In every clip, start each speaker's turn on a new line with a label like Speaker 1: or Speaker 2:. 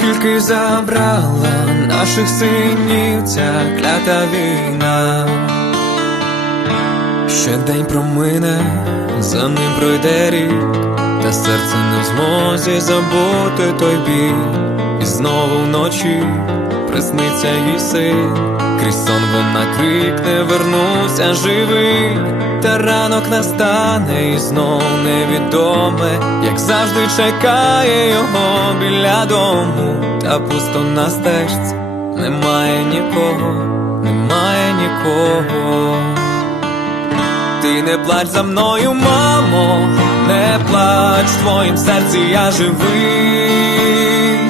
Speaker 1: скільки забрала наших синів ця клята війна, ще день промине, за ним пройде рік, та серце не в змозі забути той біль, і знову вночі присниться їй син, крізь сон вона крикне, вернуся живий, та ранок настане і знов невідоме, як завжди чекає його біля дому, та пусто на стежці немає нікого, немає нікого. Ти не плач за мною, мамо, не плач в твоїм серці, я живий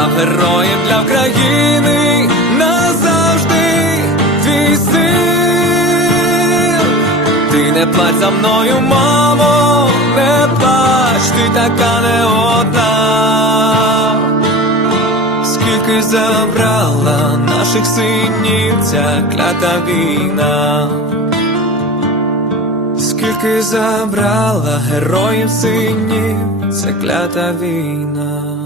Speaker 1: став героєм для України назавжди твій син. Ти не плач за мною, мамо, не плач, ти така не одна. Скільки забрала наших синів ця клята війна. Скільки забрала героїв синів, ця клята війна.